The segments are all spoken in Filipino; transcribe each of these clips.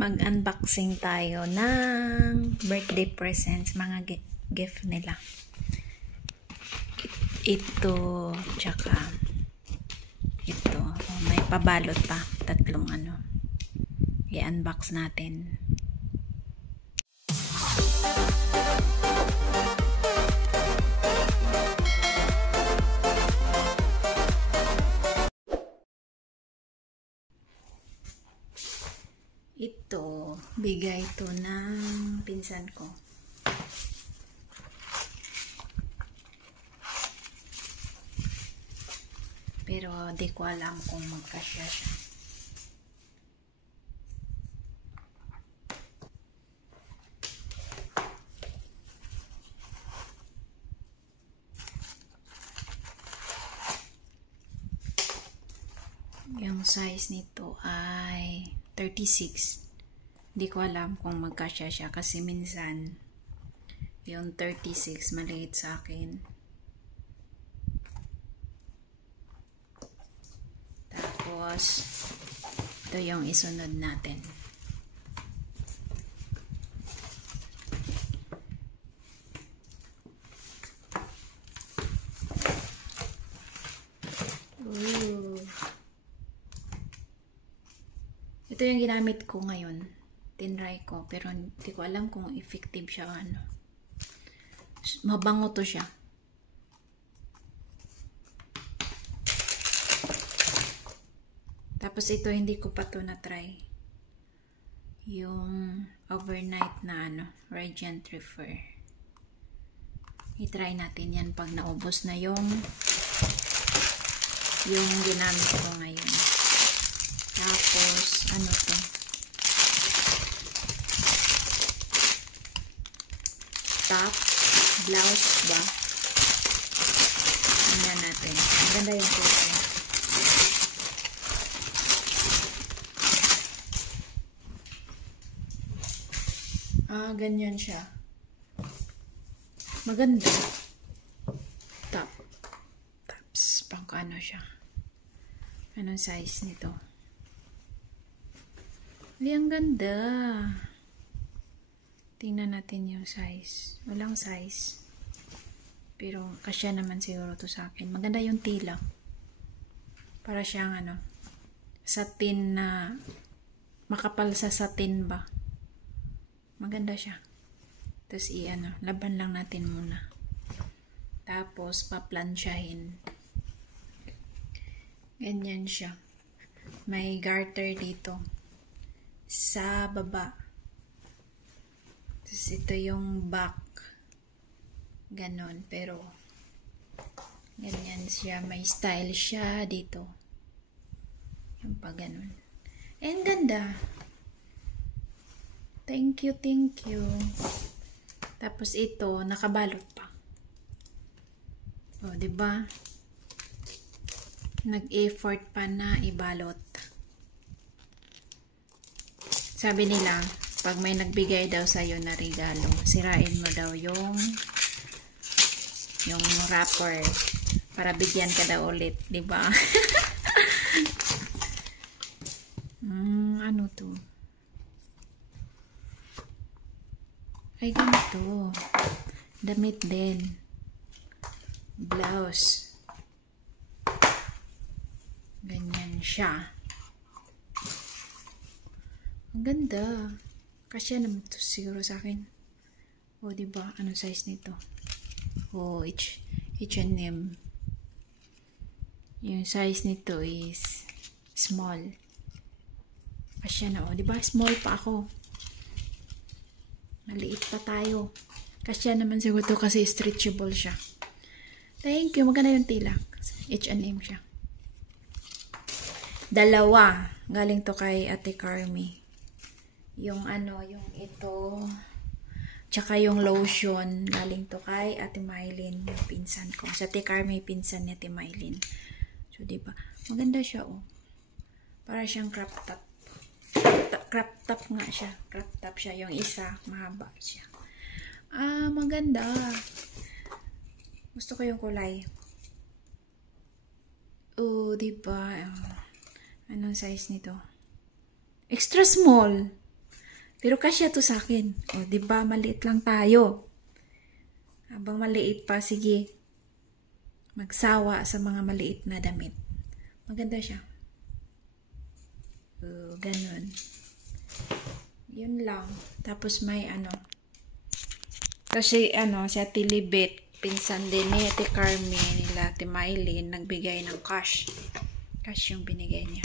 Mag-unboxing tayo ng birthday presents, mga gift nila. Ito, tsaka ito. Oh, may pabalot pa. Tatlong ano. I-unbox natin. Ito, bigay ito ng pinsan ko. Pero di ko alam kung magkasya siya. Yung size nito ay 36. Di ko alam kung magkasya siya kasi minsan yung 36 maliit sa akin. Tapos ito yung isunod natin. Ooh. Ito yung ginamit ko ngayon. Tinry ko. Pero hindi ko alam kung effective siya o ano. Mabango to siya. Tapos ito hindi ko pa to na-try. Yung overnight na ano. Radiant Refer. I-try natin yan pag naubos na yung ginamit ko ngayon. Tapos, ano to? Top, blouse ba? Tingnan natin. Maganda yung kulay. Ganyan siya. Maganda. Tops, pang ano siya. Anong size nito? Ay, ang ganda. Tingnan natin yung size. Walang size. Pero kasya naman siguro to sa akin. Maganda yung tila. Para siyang ano, satin na makapal sa satin ba. Maganda siya. Tapos laban lang natin muna. Tapos paplansyahin. Ganyan siya. May garter dito sa baba. Tapos ito yung back. Ganon. Pero ganyan siya. May style siya dito. Yung pa ganon. And ganda. Thank you, thank you. Tapos ito, nakabalot pa. O, diba? Nag-effort pa na ibalot. Sabi nila, pag may nagbigay daw sa'yo na regalo, sirain mo daw yung wrapper para bigyan ka daw ulit, diba? Ano to? Ay, ganito. Damit din. Blouse. Ganyan siya. Ang ganda. Kasya naman ito siguro sa akin. O, diba? Anong size nito? O, H&M. Yung size nito is small. Kasya na, o. Diba? Small pa ako. Maliit pa tayo. Kasya naman siguro ito kasi stretchable siya. Thank you. Maganda yung tila. H&M siya. Dalawa. Galing to kay Ate Carmi. Yung yung ito. Tsaka yung lotion. Galing to kay Ate Mylene. Yung pinsan ko. Sa Ate Carmi, pinsan ni Ate Mylene. So, diba? Maganda siya, oh. Para siyang crop top. Crop top nga siya. Crop top siya. Yung isa, mahaba siya. Maganda. Gusto ko yung kulay. Oh, diba? Anong size nito? Extra small. Pero kasya to sa akin. O, diba? Maliit lang tayo. Habang maliit pa, sige. Magsawa sa mga maliit na damit. Maganda siya. Ganun. Yun lang. Tapos may ano. Kasi si Ate Libet, pinsan din ni Ate Carmi, nila Ate Maylin, nagbigay ng cash. Cash yung binigay niya.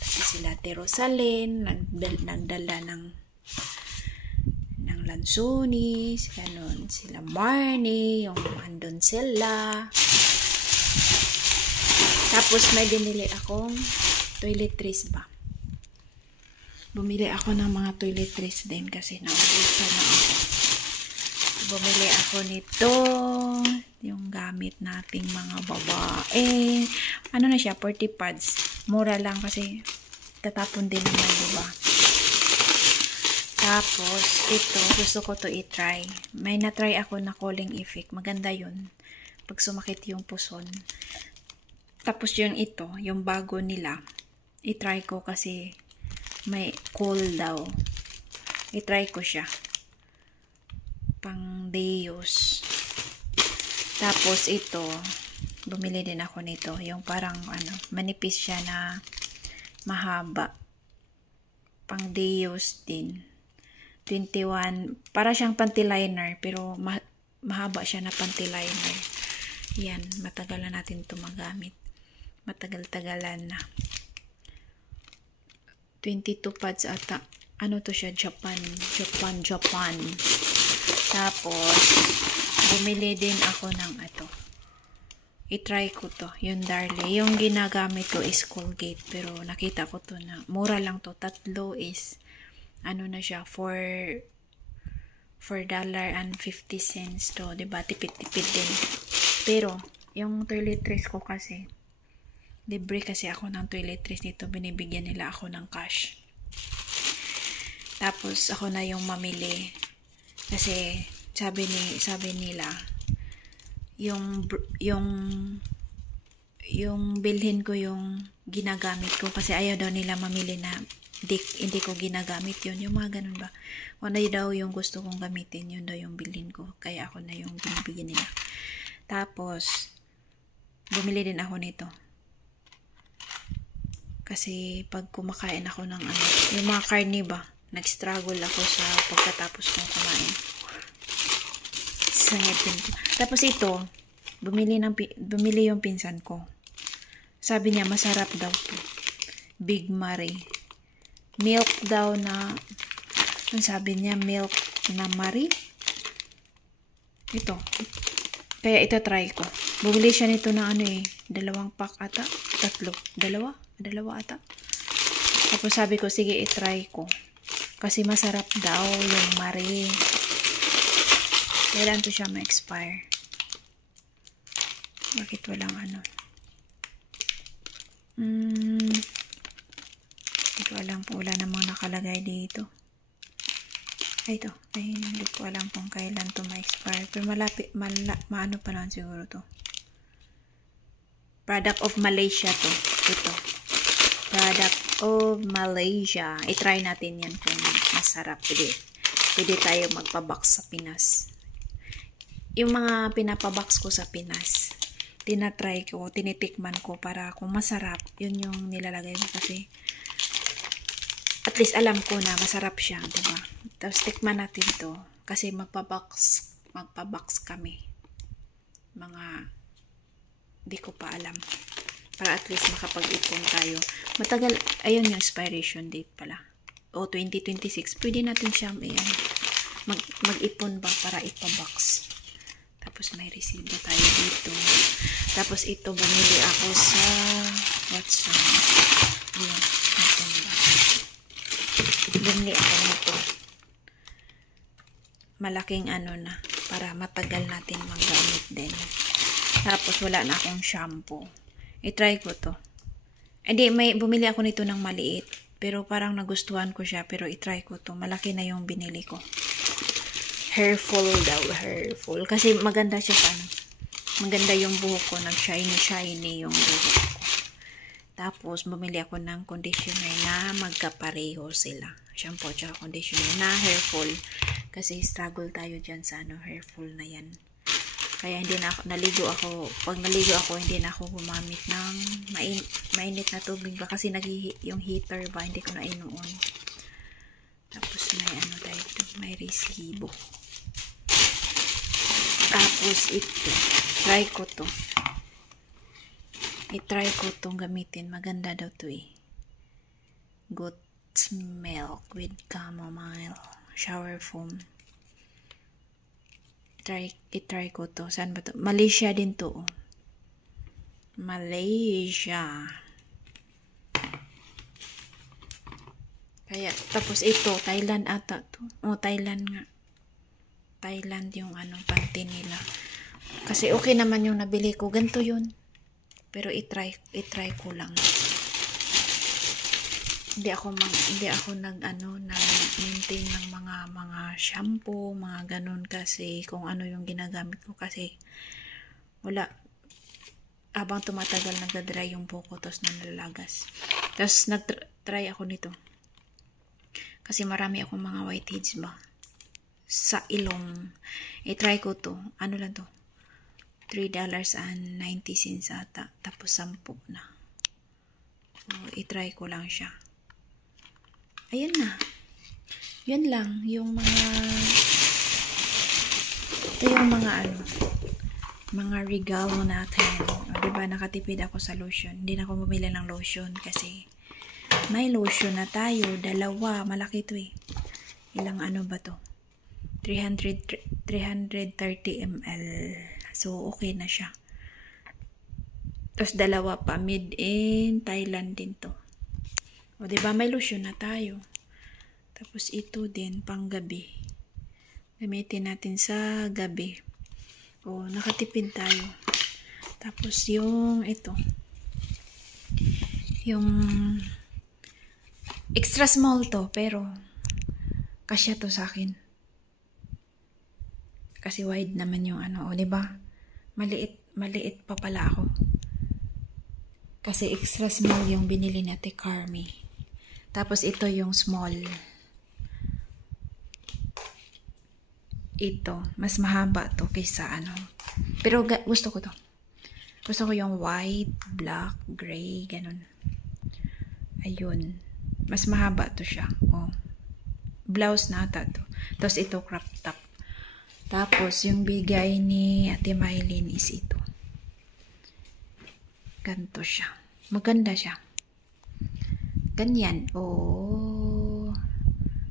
Tapos sila Ate Rosalyn, nagdala ng lansunis, ganun. Sila Marnie, yung andun sila. Tapos may binili akong toiletries ba. Bumili ako ng mga toiletries din kasi naubusan na ako. Bumili ako nito, yung gamit nating mga babae. Ano na siya, 40 pads. Mura lang kasi tatapon din naman, diba? Tapos, ito, gusto ko to i-try. May na-try ako na cooling effect. Maganda yun. Pag sumakit yung puson. Tapos yung ito, yung bago nila. I-try ko kasi may cool daw. I-try ko siya. Pang Deos. Tapos ito, bumili din ako nito. Yung parang manipis siya na mahaba. Pang Deos din. 21, para siyang panty liner, pero mahaba siya na panty liner. Yan, matagal na natin ito magamit. Matagal-tagalan na. 22 pads ata. Ano to siya? Japan. Tapos, bumili din ako ng ito. I-try ko to. Yung Darlie. Yung ginagamit ko is Colgate. Pero nakita ko to na mura lang to. Tatlo is na siya, $4.50 to, diba? Tipid-tipid din. Pero, yung toiletries ko kasi, libre kasi ako ng toiletries dito. Binibigyan nila ako ng cash. Tapos, ako na yung mamili. Kasi, sabi nila, yung bilhin ko yung ginagamit ko. Kasi ayaw daw nila mamili na hindi ko ginagamit yun. Yung mga ganun ba? Ano daw yung gusto kong gamitin, yun daw yung bilhin ko. Kaya ako na yung binibigyan nila. Tapos, bumili din ako nito. Kasi, pag kumakain ako ng yung mga karne ba, nag-struggle ako sa pagkatapos kong kumain. Sangipin ko. Tapos ito, bumili yung pinsan ko. Sabi niya, masarap daw to. Big Marie. Milk daw na, ang sabi niya, milk na Marie. Ito. Kaya ito try ko. Bumili siya nito na 2 pack ata. 3. Dalawa ata. Tapos sabi ko, sige, i-try ko. Kasi masarap daw yung Marie. Kailan to siya ma-expire? Bakit walang Hindi ko alam po, wala namang nakalagay dito. Ito. Hindi ko alam kung kailan to ma-expire. Pero maano pa lang siguro to. Product of Malaysia to. Ito. Product of Malaysia. I-try natin yan kung masarap. Pwede tayo magpabox sa Pinas. Yung mga pinapabox ko sa Pinas, tinatry ko, tinitikman ko para kung masarap, yun yung nilalagay ko kasi at least alam ko na masarap siya, diba? Tapos tikman natin to kasi magpabox kami. Di ko pa alam. Para at least makapag-ipon tayo. Matagal, ayun yung expiration date pala. O 2026, pwede natin siya mag-ipon ba para ipabox. Tapos may resibo tayo dito. Tapos ito, bumili ako sa bumili ako nito. Malaking na para matagal natin magamit din. Tapos wala na akong shampoo. I-try ko to. Bumili ako nito ng maliit. Pero parang nagustuhan ko siya. Pero i-try ko to. Malaki na yung binili ko. Hairful daw. Hairful. Kasi maganda siya maganda yung buhok ko. Nag-shiny yung buhok ko. Tapos, bumili ako ng conditioner na magkapareho sila. Shampoo at conditioner na hairful. Kasi struggle tayo dyan sa hairful na yan. Kaya hindi na ako, pag naligo ako, hindi na ako gumamit ng mainit na tubig ba. Kasi yung heater ba, hindi ko na inuon. Tapos may tayo ito, may resibo. Tapos ito, try ko to. I-try ko itong gamitin. Maganda daw to eh. Goat's milk with chamomile. Shower foam. I-try ko to. Saan ba to? Malaysia din to. Malaysia. Kaya, tapos ito, Thailand ata to. Oh, Thailand nga. Thailand yung panty nila. Kasi okay naman yung nabili ko. Ganito yun. Pero i-try ko lang. Hindi ako nag-maintain ng mga shampoo, mga ganun kasi kung ano yung ginagamit ko kasi wala. Habang tumatagal nagda-dry yung buko tapos nalalagas. Tapos nag-try ako nito. Kasi marami akong mga whiteheads ba sa ilong. I-try ko to. Ano lang to? $3.90 ata. Tapos 10 na. So, i-try ko lang siya. Ayan na. Yun lang. Yung mga ito yung mga regalo natin. O, diba, nakatipid ako sa lotion. Hindi na ako bumili ng lotion kasi may lotion na tayo. Dalawa. Malaki ito eh. Ilang ba to? 330 ml. So, okay na siya. Tapos, dalawa pa. Made in Thailand din to. O, diba? May lotion na tayo. Tapos, ito din, pang gabi. Gamitin natin sa gabi. O, nakatipid tayo. Tapos, yung ito. Yung extra small to, pero kasya to sa akin. Kasi wide naman yung o, diba? Maliit pa pala ako. Kasi extra small yung binili ni Ate Carmi. Tapos ito yung small. Ito, mas mahaba to kaysa Pero gusto ko to. Gusto ko yung white, black, gray, ganun. Ayun. Mas mahaba to siya. Oh. Blouse na ata to. Tapos ito crop top. Tapos, yung bigay ni Ate Mylene is ito. Ganto siya. Maganda siya. Ganyan. Oh.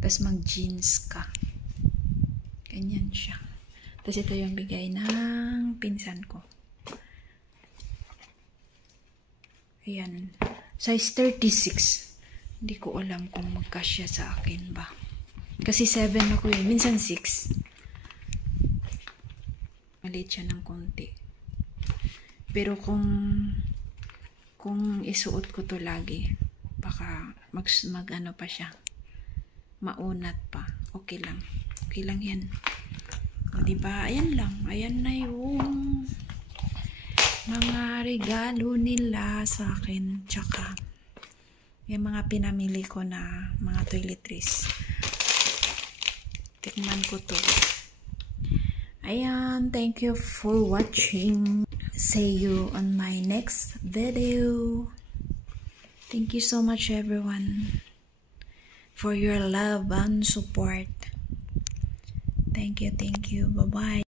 Tapos, mag-jeans ka. Ganyan siya. Tapos, ito yung bigay ng pinsan ko. Ayan. Size 36. Hindi ko alam kung magkasya sa akin ba. Kasi 7 ako eh. Minsan 6. Maliit siya ng konti. Pero kung isuot ko to lagi, baka pa siya. Maunat pa. Okay lang. Okay lang yan. O, diba? Ayan lang. Ayan na yung mga regalo nila sa akin. Tsaka yung mga pinamili ko na mga toiletries. Tikman ko to. Ayan, thank you for watching. See you on my next video. Thank you so much everyone for your love and support. Thank you. Bye-bye.